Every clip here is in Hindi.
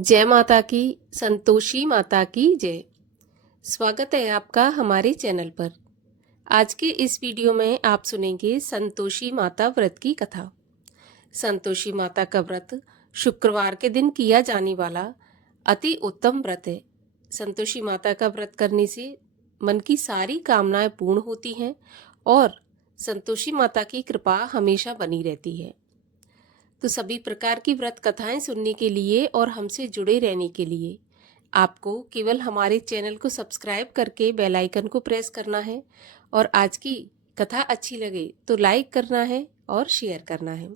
जय माता की। संतोषी माता की जय। स्वागत है आपका हमारे चैनल पर। आज के इस वीडियो में आप सुनेंगे संतोषी माता व्रत की कथा। संतोषी माता का व्रत शुक्रवार के दिन किया जाने वाला अति उत्तम व्रत है। संतोषी माता का व्रत करने से मन की सारी कामनाएं पूर्ण होती हैं और संतोषी माता की कृपा हमेशा बनी रहती है। तो सभी प्रकार की व्रत कथाएं सुनने के लिए और हमसे जुड़े रहने के लिए आपको केवल हमारे चैनल को सब्सक्राइब करके बेल आइकन को प्रेस करना है और आज की कथा अच्छी लगे तो लाइक करना है और शेयर करना है।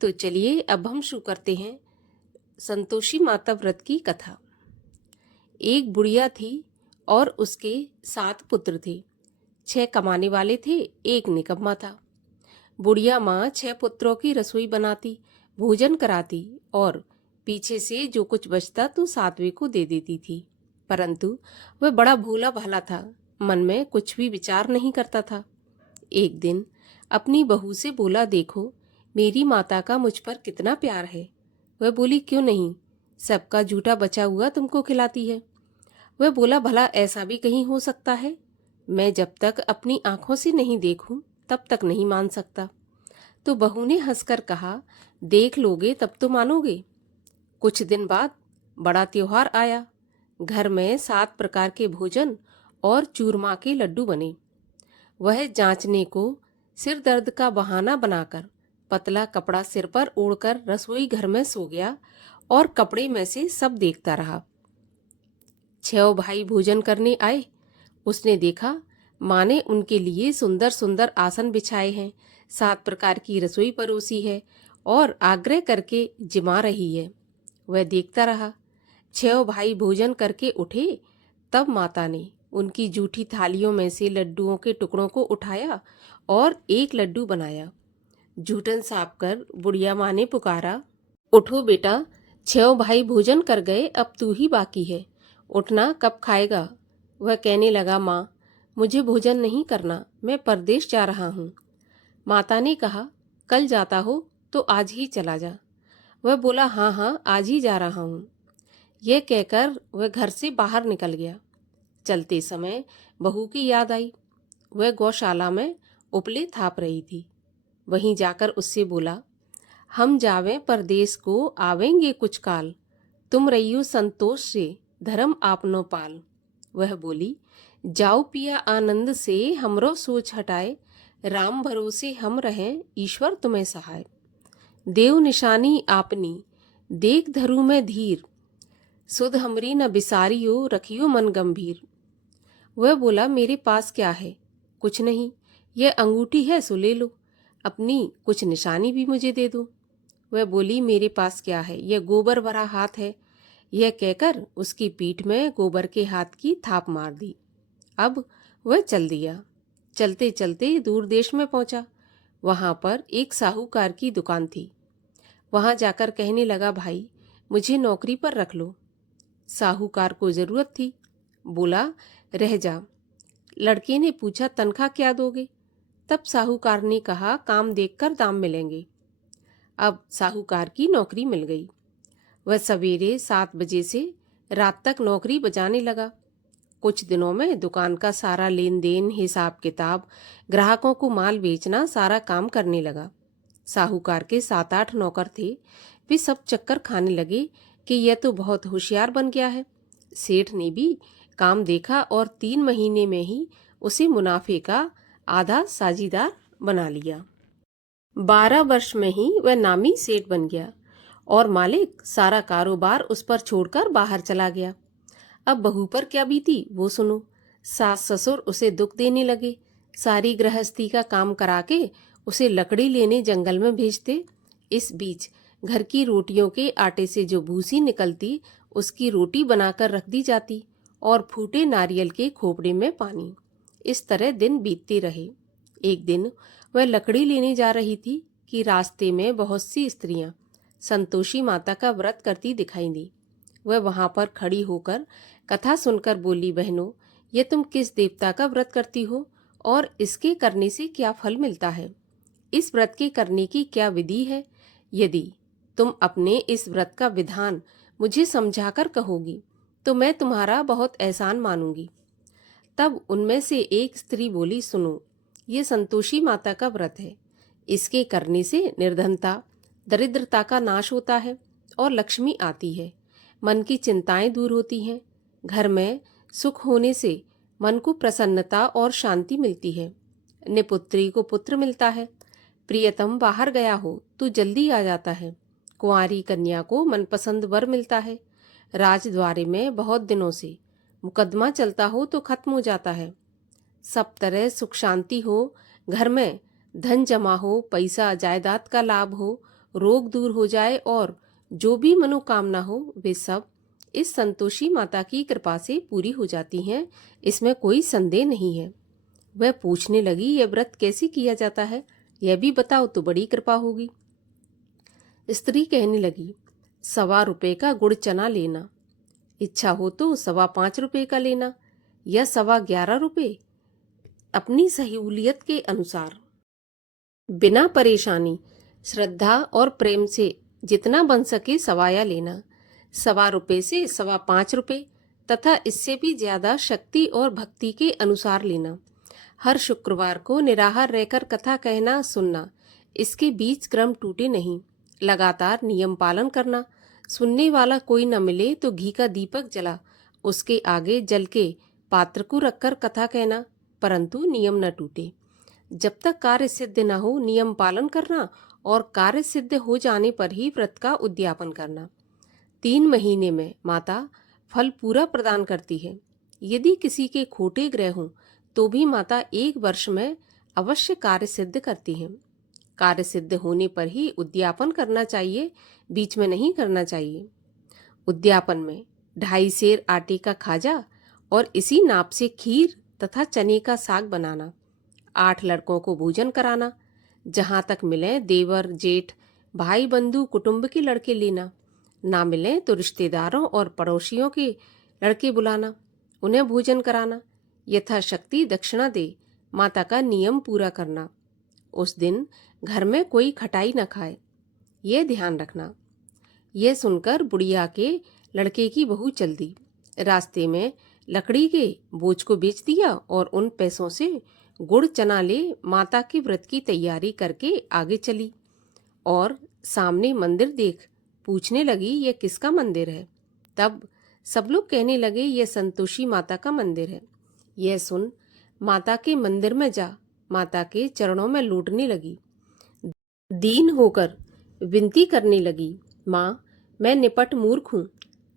तो चलिए अब हम शुरू करते हैं संतोषी माता व्रत की कथा। एक बुढ़िया थी और उसके 7 पुत्र थे। 6 कमाने वाले थे, एक निकम्मा था। बुढ़िया माँ 6 पुत्रों की रसोई बनाती, भोजन कराती और पीछे से जो कुछ बचता तो 7वें को दे देती थी। परंतु वह बड़ा भोला भाला था, मन में कुछ भी विचार नहीं करता था। एक दिन अपनी बहू से बोला, देखो मेरी माता का मुझ पर कितना प्यार है। वह बोली, क्यों नहीं, सबका जूठा बचा हुआ तुमको खिलाती है। वह बोला, भला ऐसा भी कहीं हो सकता है? मैं जब तक अपनी आंखों से नहीं देखूं तब तक नहीं मान सकता। तो बहू ने हंसकर कहा, देख लोगे तब तो मानोगे। कुछ दिन बाद बड़ा त्योहार आया। घर में 7 प्रकार के भोजन और चूरमा के लड्डू बने। वह जांचने को सिर दर्द का बहाना बनाकर पतला कपड़ा सिर पर ओढ़कर रसोई घर में सो गया और कपड़े में से सब देखता रहा। 6 भाई भोजन करने आए। उसने देखा माँ ने उनके लिए सुंदर सुंदर आसन बिछाए हैं, 7 प्रकार की रसोई परोसी है और आग्रह करके जिमा रही है। वह देखता रहा। 6 भाई भोजन करके उठे, तब माता ने उनकी जूठी थालियों में से लड्डुओं के टुकड़ों को उठाया और एक लड्डू बनाया। जूठन साफ कर बुढ़िया माँ ने पुकारा, उठो बेटा, 6 भाई भोजन कर गए, अब तू ही बाकी है, उठना, कब खाएगा? वह कहने लगा, माँ मुझे भोजन नहीं करना, मैं परदेश जा रहा हूँ। माता ने कहा, कल जाता हो तो आज ही चला जा। वह बोला, हाँ हाँ आज ही जा रहा हूँ। यह कहकर वह घर से बाहर निकल गया। चलते समय बहू की याद आई। वह गौशाला में उपले थाप रही थी। वहीं जाकर उससे बोला, हम जावें परदेश को, आवेंगे कुछ काल, तुम रहियो संतोष से, धर्म आपनो पाल। वह बोली, जाओ पिया आनंद से, हमरो सोच हटाए, राम भरोसे हम रहें, ईश्वर तुम्हें सहाय। देव निशानी आपनी, देख धरू में धीर, सुध हमरी न बिसारियो, रखियो मन गंभीर। वह बोला, मेरे पास क्या है? कुछ नहीं, यह अंगूठी है सो ले लो, अपनी कुछ निशानी भी मुझे दे दो। वह बोली, मेरे पास क्या है, यह गोबर भरा हाथ है। यह कहकर उसकी पीठ में गोबर के हाथ की थाप मार दी। अब वह चल दिया। चलते चलते दूर देश में पहुंचा। वहां पर एक साहूकार की दुकान थी। वहां जाकर कहने लगा, भाई मुझे नौकरी पर रख लो। साहूकार को जरूरत थी। बोला, रह जा। लड़के ने पूछा, तनख्वाह क्या दोगे? तब साहूकार ने कहा, काम देखकर दाम मिलेंगे। अब साहूकार की नौकरी मिल गई। वह सवेरे 7 बजे से रात तक नौकरी बजाने लगा। कुछ दिनों में दुकान का सारा लेन देन, हिसाब किताब, ग्राहकों को माल बेचना, सारा काम करने लगा। साहूकार के 7-8 नौकर थे। वे सब चक्कर खाने लगे कि यह तो बहुत होशियार बन गया है। सेठ ने भी काम देखा और 3 महीने में ही उसे मुनाफे का आधा साझीदार बना लिया। 12 वर्ष में ही वह नामी सेठ बन गया और मालिक सारा कारोबार उस पर छोड़कर बाहर चला गया। अब बहू पर क्या बीती वो सुनो। सास ससुर उसे दुख देने लगे। सारी गृहस्थी का काम करा के उसे लकड़ी लेने जंगल में भेजते। इस बीच घर की रोटियों के आटे से जो भूसी निकलती उसकी रोटी बनाकर रख दी जाती और फूटे नारियल के खोपड़े में पानी। इस तरह दिन बीतते रहे। एक दिन वह लकड़ी लेने जा रही थी कि रास्ते में बहुत सी स्त्रियां संतोषी माता का व्रत करती दिखाई दी। वह वहां पर खड़ी होकर कथा सुनकर बोली, बहनों ये तुम किस देवता का व्रत करती हो और इसके करने से क्या फल मिलता है? इस व्रत के करने की क्या विधि है? यदि तुम अपने इस व्रत का विधान मुझे समझाकर कहोगी तो मैं तुम्हारा बहुत एहसान मानूंगी। तब उनमें से एक स्त्री बोली, सुनो, ये संतोषी माता का व्रत है। इसके करने से निर्धनता, दरिद्रता का नाश होता है और लक्ष्मी आती है। मन की चिंताएं दूर होती हैं। घर में सुख होने से मन को प्रसन्नता और शांति मिलती है। निपुत्री को पुत्र मिलता है। प्रियतम बाहर गया हो तो जल्दी आ जाता है। कुंवारी कन्या को मनपसंद वर मिलता है। राजद्वारे में बहुत दिनों से मुकदमा चलता हो तो खत्म हो जाता है। सब तरह सुख शांति हो, घर में धन जमा हो, पैसा जायदाद का लाभ हो, रोग दूर हो जाए और जो भी मनोकामना हो वे सब इस संतोषी माता की कृपा से पूरी हो जाती हैं। इसमें कोई संदेह नहीं है। वह पूछने लगी, यह व्रत कैसे किया जाता है, यह भी बताओ तो बड़ी कृपा होगी। स्त्री कहने लगी, 1.25 रुपये का गुड़ चना लेना, इच्छा हो तो 5.25 रुपये का लेना या 11.25 रुपये, अपनी सहूलियत के अनुसार। बिना परेशानी, श्रद्धा और प्रेम से जितना बन सके सवाया लेना। 1.25 रुपये से 5.25 रुपये तथा इससे भी ज्यादा शक्ति और भक्ति के अनुसार लेना। हर शुक्रवार को निराहार रहकर कथा कहना सुनना। इसके बीच क्रम टूटे नहीं। लगातार नियम पालन करना। सुनने वाला कोई न मिले तो घी का दीपक जला उसके आगे जल के पात्र को रखकर कथा कहना, परंतु नियम न टूटे। जब तक कार्य सिद्ध न हो नियम पालन करना और कार्य सिद्ध हो जाने पर ही व्रत का उद्यापन करना। 3 महीने में माता फल पूरा प्रदान करती है। यदि किसी के खोटे ग्रह हों तो भी माता 1 वर्ष में अवश्य कार्य सिद्ध करती हैं। कार्य सिद्ध होने पर ही उद्यापन करना चाहिए, बीच में नहीं करना चाहिए। उद्यापन में 2.5 सेर आटे का खाजा और इसी नाप से खीर तथा चने का साग बनाना। 8 लड़कों को भोजन कराना। जहाँ तक मिले देवर जेठ भाई बंधु कुटुंब के लड़के लेना। ना मिले तो रिश्तेदारों और पड़ोसियों के लड़के बुलाना, उन्हें भोजन कराना। यथाशक्ति दक्षिणा दे माता का नियम पूरा करना। उस दिन घर में कोई खटाई न खाए, ये ध्यान रखना। यह सुनकर बुढ़िया के लड़के की बहू चल दी। रास्ते में लकड़ी के बोझ को बेच दिया और उन पैसों से गुड़ चना ले माता के व्रत की तैयारी करके आगे चली और सामने मंदिर देख पूछने लगी, यह किसका मंदिर है। तब सब लोग कहने लगे, यह संतोषी माता का मंदिर है। यह सुन माता के मंदिर में जा माता के चरणों में लौटने लगी। दीन होकर विनती करने लगी, माँ, मैं निपट मूर्ख हूँ,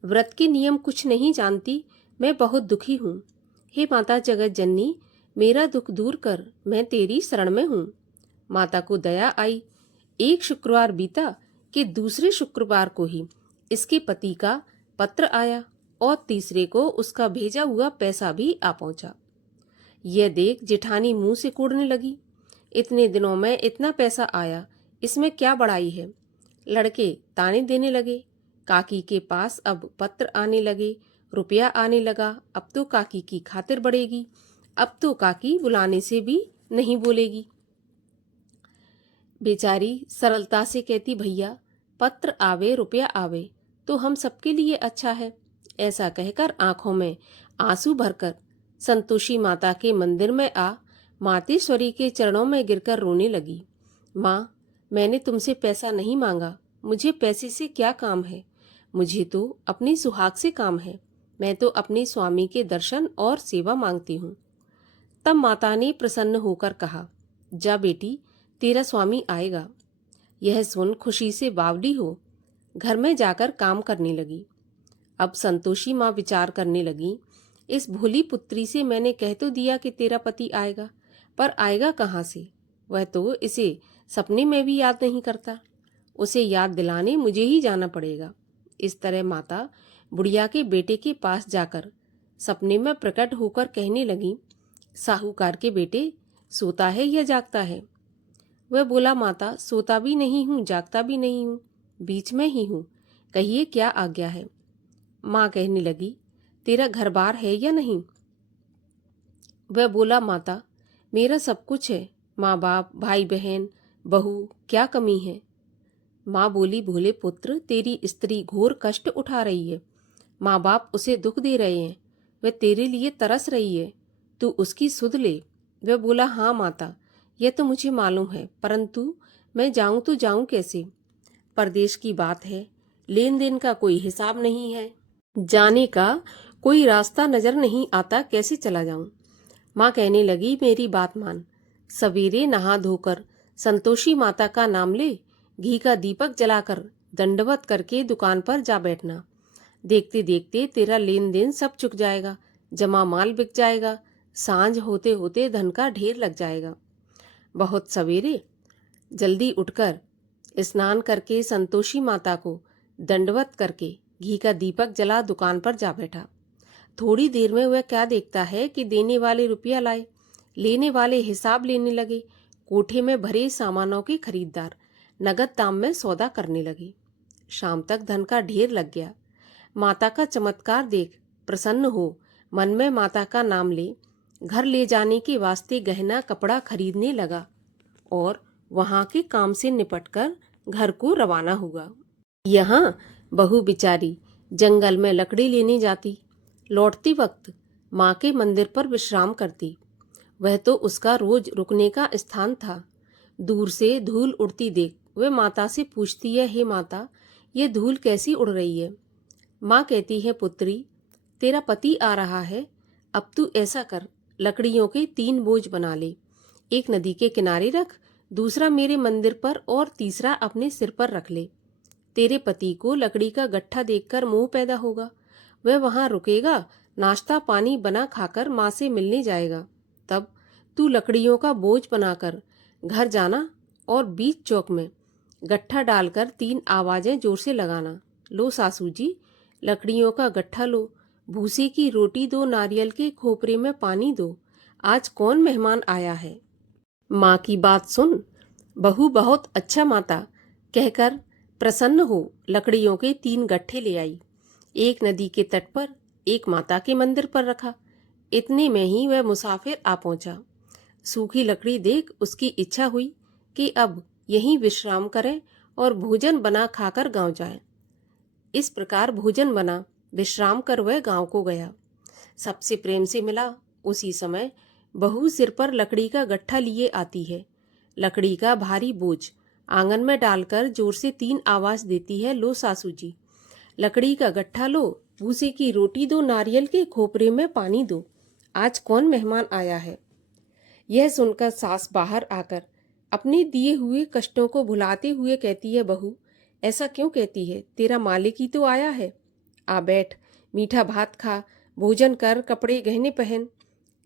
व्रत के नियम कुछ नहीं जानती, मैं बहुत दुखी हूँ। हे माता जगत जननी, मेरा दुख दूर कर, मैं तेरी शरण में हूँ। माता को दया आई। एक शुक्रवार बीता कि दूसरे शुक्रवार को ही इसके पति का पत्र आया और तीसरे को उसका भेजा हुआ पैसा भी आ पहुंचा। यह देख जेठानी मुंह से कोड़ने लगी, इतने दिनों में इतना पैसा आया, इसमें क्या बड़ाई है। लड़के ताने देने लगे। काकी के पास अब पत्र आने लगे, रुपया आने लगा। अब तो काकी की खातिर बढ़ेगी, अब तो काकी बुलाने से भी नहीं बोलेगी। बेचारी सरलता से कहती, भैया पत्र आवे रुपया आवे तो हम सबके लिए अच्छा है। ऐसा कहकर आंखों में आंसू भरकर संतोषी माता के मंदिर में आ मातेश्वरी के चरणों में गिरकर रोने लगी। माँ, मैंने तुमसे पैसा नहीं मांगा, मुझे पैसे से क्या काम है, मुझे तो अपनी सुहाग से काम है। मैं तो अपने स्वामी के दर्शन और सेवा मांगती हूँ। तब माता ने प्रसन्न होकर कहा, जा बेटी, तेरा स्वामी आएगा। यह सुन खुशी से बावली हो घर में जाकर काम करने लगी। अब संतोषी माँ विचार करने लगी, इस भोली पुत्री से मैंने कह तो दिया कि तेरा पति आएगा, पर आएगा कहाँ से, वह तो इसे सपने में भी याद नहीं करता। उसे याद दिलाने मुझे ही जाना पड़ेगा। इस तरह माता बुढ़िया के बेटे के पास जाकर सपने में प्रकट होकर कहने लगी, साहूकार के बेटे, सोता है या जागता है। वह बोला, माता सोता भी नहीं हूँ जागता भी नहीं हूँ, बीच में ही हूँ, कहिए क्या आज्ञा है। माँ कहने लगी, तेरा घर बार है या नहीं। वह बोला, माता मेरा सब कुछ है, माँ बाप भाई बहन बहू, क्या कमी है। माँ बोली, भोले पुत्र, तेरी स्त्री घोर कष्ट उठा रही है। माँ बाप उसे दुख दे रहे हैं, वह तेरे लिए तरस रही है, तू उसकी सुध ले। वह बोला, हाँ माता, यह तो मुझे मालूम है, परंतु मैं जाऊं तो जाऊं कैसे? परदेश की बात है, लेन देन का कोई हिसाब नहीं है, जाने का कोई रास्ता नजर नहीं आता, कैसे चला जाऊं? माँ कहने लगी, मेरी बात मान, सवेरे नहा धोकर संतोषी माता का नाम ले, घी का दीपक जलाकर दंडवत करके दुकान पर जा बैठना। देखते देखते तेरा लेन देन सब चुक जाएगा, जमा माल बिक जाएगा, सांझ होते होते धन का ढेर लग जाएगा। बहुत सवेरे जल्दी उठकर स्नान करके संतोषी माता को दंडवत करके घी का दीपक जला दुकान पर जा बैठा। थोड़ी देर में वह क्या देखता है कि देने वाले रुपया लाए, लेने वाले हिसाब लेने लगे। कोठे में भरे सामानों के खरीदार नगद दाम में सौदा करने लगे। शाम तक धन का ढेर लग गया। माता का चमत्कार देख प्रसन्न हो मन में माता का नाम ले घर ले जाने के वास्ते गहना कपड़ा खरीदने लगा और वहां के काम से निपटकर घर को रवाना हुआ। यहाँ बहू बिचारी जंगल में लकड़ी लेने जाती, लौटते वक्त माँ के मंदिर पर विश्राम करती। वह तो उसका रोज रुकने का स्थान था। दूर से धूल उड़ती देख वह माता से पूछती है, हे माता, ये धूल कैसी उड़ रही है? माँ कहती है, पुत्री, तेरा पति आ रहा है, अब तू ऐसा कर, लकड़ियों के 3 बोझ बना ले, एक नदी के किनारे रख, दूसरा मेरे मंदिर पर और तीसरा अपने सिर पर रख ले। तेरे पति को लकड़ी का गट्ठा देखकर मोह पैदा होगा, वह वहां रुकेगा, नाश्ता पानी बना खाकर माँ से मिलने जाएगा। तब तू लकड़ियों का बोझ बनाकर घर जाना और बीच चौक में गट्ठा डालकर 3 आवाजें जोर से लगाना, लो सासू जी, लकड़ियों का गट्ठा लो, भूसे की रोटी दो, नारियल के खोपरे में पानी दो, आज कौन मेहमान आया है। माँ की बात सुन बहू बहुत अच्छा माता कहकर प्रसन्न हो लकड़ियों के 3 गट्ठे ले आई। एक नदी के तट पर, एक माता के मंदिर पर रखा। इतने में ही वह मुसाफिर आ पहुंचा। सूखी लकड़ी देख उसकी इच्छा हुई कि अब यहीं विश्राम करें और भोजन बना खाकर गांव जाए। इस प्रकार भोजन बना विश्राम कर वह गांव को गया। सबसे प्रेम से मिला। उसी समय बहू सिर पर लकड़ी का गट्ठा लिए आती है। लकड़ी का भारी बोझ आंगन में डालकर जोर से 3 आवाज देती है, लो सासू जी, लकड़ी का गट्ठा लो, भूसे की रोटी दो, नारियल के खोपरे में पानी दो, आज कौन मेहमान आया है। यह सुनकर सास बाहर आकर अपने दिए हुए कष्टों को भुलाते हुए कहती है, बहू, ऐसा क्यों कहती है, तेरा मालिक ही तो आया है। आ बैठ, मीठा भात खा, भोजन कर, कपड़े गहने पहन।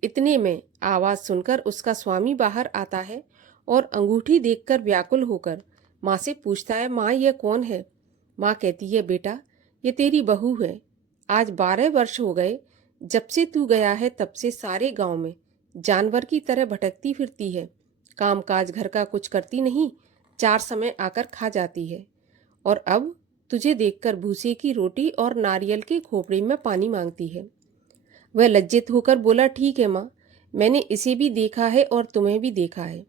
इतने में आवाज सुनकर उसका स्वामी बाहर आता है और अंगूठी देखकर व्याकुल होकर माँ से पूछता है, माँ यह कौन है। माँ कहती है, बेटा ये तेरी बहू है। आज 12 वर्ष हो गए जब से तू गया है, तब से सारे गांव में जानवर की तरह भटकती फिरती है, काम काज घर का कुछ करती नहीं, 4 समय आकर खा जाती है, और अब तुझे देखकर भूसे की रोटी और नारियल के खोपड़े में पानी मांगती है। वह लज्जित होकर बोला, ठीक है माँ, मैंने इसे भी देखा है और तुम्हें भी देखा है,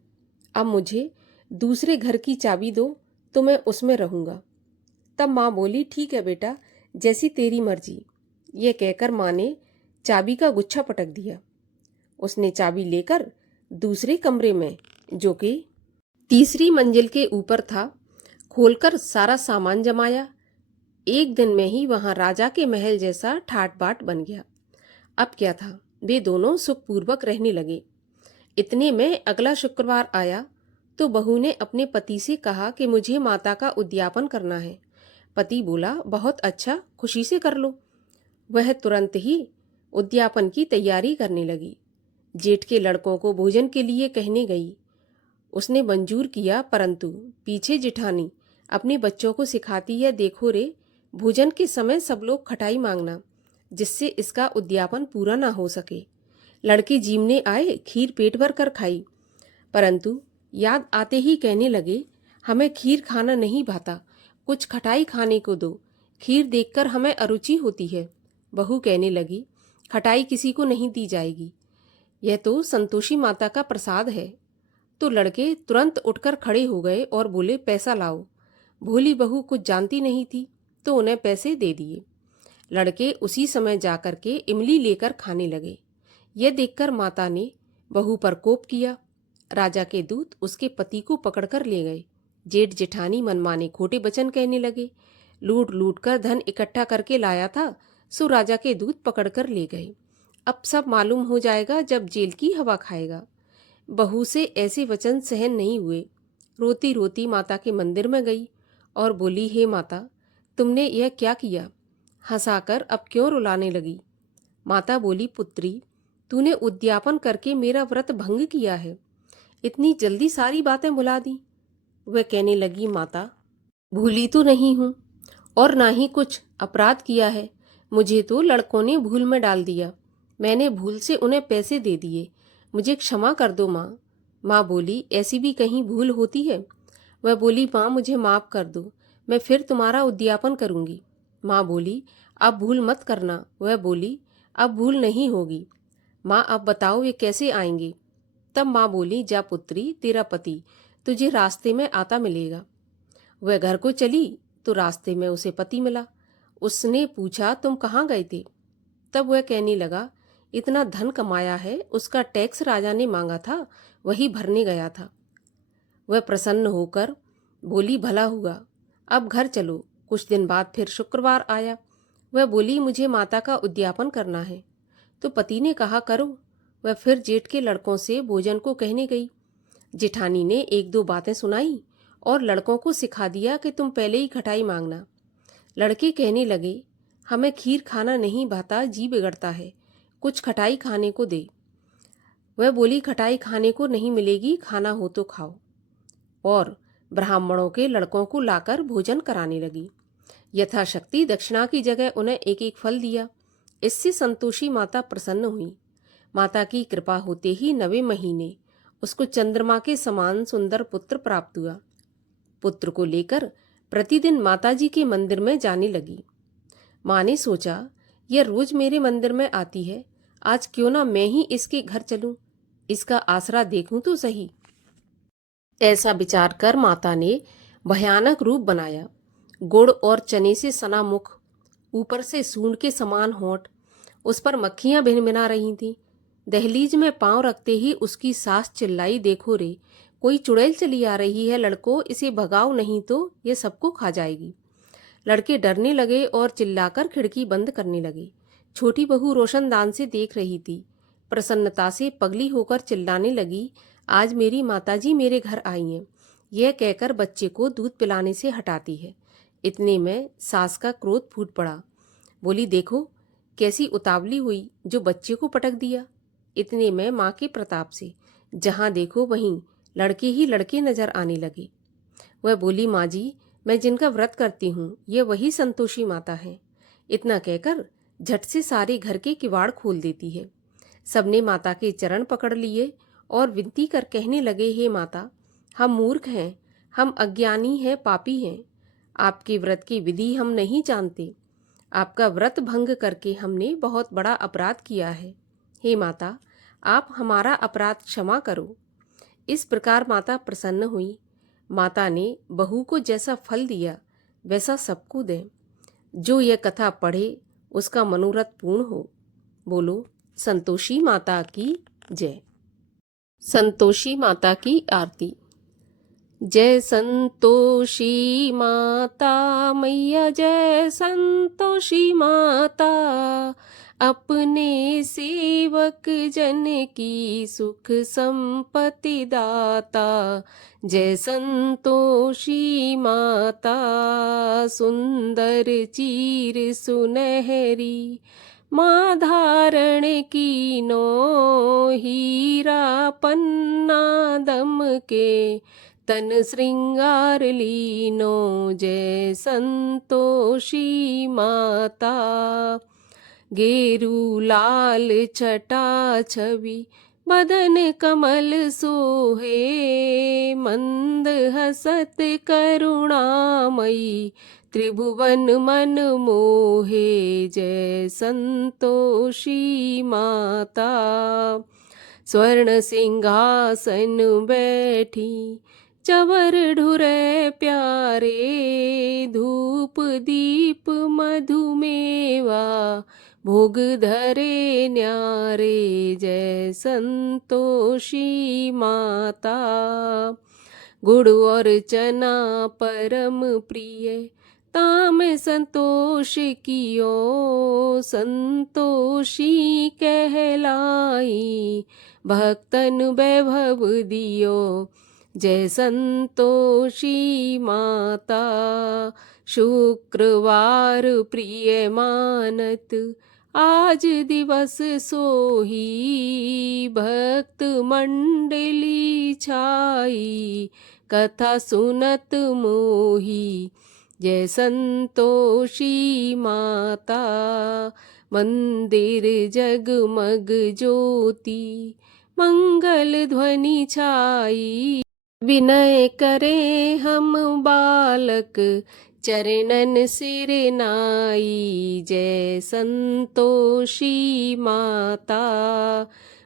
अब मुझे दूसरे घर की चाबी दो तो मैं उसमें रहूंगा। तब माँ बोली, ठीक है बेटा, जैसी तेरी मर्जी। ये कहकर माँ ने चाबी का गुच्छा पटक दिया। उसने चाबी लेकर दूसरे कमरे में, जो कि तीसरी मंजिल के ऊपर था, खोलकर सारा सामान जमाया। एक दिन में ही वहां राजा के महल जैसा ठाट बाट बन गया। अब क्या था, वे दोनों सुखपूर्वक रहने लगे। इतने में अगला शुक्रवार आया तो बहू ने अपने पति से कहा कि मुझे माता का उद्यापन करना है। पति बोला, बहुत अच्छा, खुशी से कर लो। वह तुरंत ही उद्यापन की तैयारी करने लगी। जेठ के लड़कों को भोजन के लिए कहने गई। उसने मंजूर किया, परंतु पीछे जिठानी अपने बच्चों को सिखाती है, देखो रे, भोजन के समय सब लोग खटाई मांगना, जिससे इसका उद्यापन पूरा ना हो सके। लड़के जीमने आए, खीर पेट भर कर खाई, परंतु याद आते ही कहने लगे, हमें खीर खाना नहीं भाता, कुछ खटाई खाने को दो, खीर देखकर हमें अरुचि होती है। बहू कहने लगी, खटाई किसी को नहीं दी जाएगी, यह तो संतोषी माता का प्रसाद है। तो लड़के तुरंत उठकर खड़े हो गए और बोले, पैसा लाओ। भोली बहू कुछ जानती नहीं थी तो उन्हें पैसे दे दिए। लड़के उसी समय जाकर के इमली लेकर खाने लगे। यह देखकर माता ने बहू पर कोप किया। राजा के दूत उसके पति को पकड़कर ले गए। जेठ जेठानी मनमाने खोटे वचन कहने लगे। लूट लूट कर धन इकट्ठा करके लाया था, सो राजा के दूत पकड़कर ले गए। अब सब मालूम हो जाएगा जब जेल की हवा खाएगा। बहू से ऐसे वचन सहन नहीं हुए। रोती रोती माता के मंदिर में गई और बोली, हे माता, तुमने यह क्या किया? हंसाकर अब क्यों रुलाने लगी? माता बोली, पुत्री, तूने उद्यापन करके मेरा व्रत भंग किया है। इतनी जल्दी सारी बातें भुला दी। वह कहने लगी, माता, भूली तो नहीं हूँ और ना ही कुछ अपराध किया है। मुझे तो लड़कों ने भूल में डाल दिया। मैंने भूल से उन्हें पैसे दे दिए। मुझे क्षमा कर दो माँ। माँ बोली, ऐसी भी कहीं भूल होती है? वह बोली, माँ, मुझे माफ़ कर दो, मैं फिर तुम्हारा उद्यापन करूँगी। माँ बोली, अब भूल मत करना। वह बोली, अब भूल नहीं होगी। माँ, अब बताओ ये कैसे आएंगे? तब माँ बोली, जा पुत्री, तेरा पति तुझे रास्ते में आता मिलेगा। वह घर को चली तो रास्ते में उसे पति मिला। उसने पूछा, तुम कहाँ गए थे? तब वह कहने लगा, इतना धन कमाया है, उसका टैक्स राजा ने मांगा था, वही भरने गया था। वह प्रसन्न होकर बोली, भला हुआ, अब घर चलो। कुछ दिन बाद फिर शुक्रवार आया। वह बोली, मुझे माता का उद्यापन करना है। तो पति ने कहा, करो। वह फिर जेठ के लड़कों से भोजन को कहने गई। जेठानी ने एक दो बातें सुनाई और लड़कों को सिखा दिया कि तुम पहले ही खटाई मांगना। लड़के कहने लगे, हमें खीर खाना नहीं भाता, जी बिगड़ता है, कुछ खटाई खाने को दे। वह बोली, खटाई खाने को नहीं मिलेगी, खाना हो तो खाओ। और ब्राह्मणों के लड़कों को लाकर भोजन कराने लगी। यथाशक्ति दक्षिणा की जगह उन्हें एक एक फल दिया। इससे संतोषी माता प्रसन्न हुई। माता की कृपा होते ही 9वें महीने उसको चंद्रमा के समान सुंदर पुत्र प्राप्त हुआ। पुत्र को लेकर प्रतिदिन माताजी के मंदिर में जाने लगी। माँ ने सोचा, यह रोज मेरे मंदिर में आती है, आज क्यों ना मैं ही इसके घर चलूं, इसका आसरा देखूं तो सही। ऐसा विचार कर माता ने भयानक रूप बनाया। गुड़ और चने से सना मुख, ऊपर से सूंड के समान होंठ, उस पर मक्खियां भिनभिना रही थीं। दहलीज में पांव रखते ही उसकी सास चिल्लाई, देखो रे, कोई चुड़ैल चली आ रही है, लड़को, इसे भगाओ नहीं तो ये सबको खा जाएगी। लड़के डरने लगे और चिल्लाकर खिड़की बंद करने लगे। छोटी बहू रोशनदान से देख रही थी। प्रसन्नता से पगली होकर चिल्लाने लगी, आज मेरी माताजी मेरे घर आई हैं। यह कहकर बच्चे को दूध पिलाने से हटाती है। इतने में सास का क्रोध फूट पड़ा। बोली, देखो कैसी उतावली हुई, जो बच्चे को पटक दिया। इतने में माँ के प्रताप से जहाँ देखो वहीं लड़के ही लड़के नजर आने लगे। वह बोली, माँ जी, मैं जिनका व्रत करती हूँ ये वही संतोषी माता है। इतना कहकर झट से सारे घर के किवाड़ खोल देती है। सबने माता के चरण पकड़ लिए और विनती कर कहने लगे, हे माता, हम मूर्ख हैं, हम अज्ञानी हैं, पापी हैं। आपके व्रत की विधि हम नहीं जानते। आपका व्रत भंग करके हमने बहुत बड़ा अपराध किया है। हे माता, आप हमारा अपराध क्षमा करो। इस प्रकार माता प्रसन्न हुई। माता ने बहू को जैसा फल दिया वैसा सबको दे। जो यह कथा पढ़े उसका मनोरथ पूर्ण हो। बोलो संतोषी माता की जय। संतोषी माता की आरती। जय संतोषी माता मैया, जय संतोषी माता, अपने सेवक जन की सुख संपत्ति दाता। जय संतोषी माता, सुंदर चीर सुनहरी, माँ धारण कीनो, हीरा पन्ना दम के, तन श्रृंगार लीनो। जय संतोषी माता, गेरू लाल छटा छवि, बदन कमल सोहे, मंद हसत करुणामयी, त्रिभुवन मन मोहे। जय संतोषी माता, स्वर्ण सिंहासन बैठी, चवर ढुरै प्यारे, धूप दीप मधुमेवा, भोग धरे न्यारे, जय संतोषी माता। गुड़ और चना परम प्रिय, ताम संतोष कियो, संतोषी कहलाई, भक्तन वैभव दियो, जय संतोषी माता। शुक्रवार प्रिय मानत, आज दिवस सोही, भक्त मंडली छाई, कथा सुनत मोही, जय संतोषी माता। मंदिर जगमग ज्योति, मंगल ध्वनि छाई, विनय करे हम बालक, चरणन सिर नाई, जय संतोषी माता।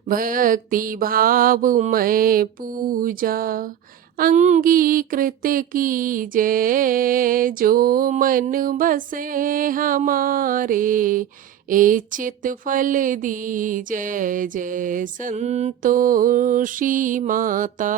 भक्ति भाव में पूजा, अंगीकृत की जय, जो मन बसे हमारे, इच्छित फल दी, जय जय संतोषी माता।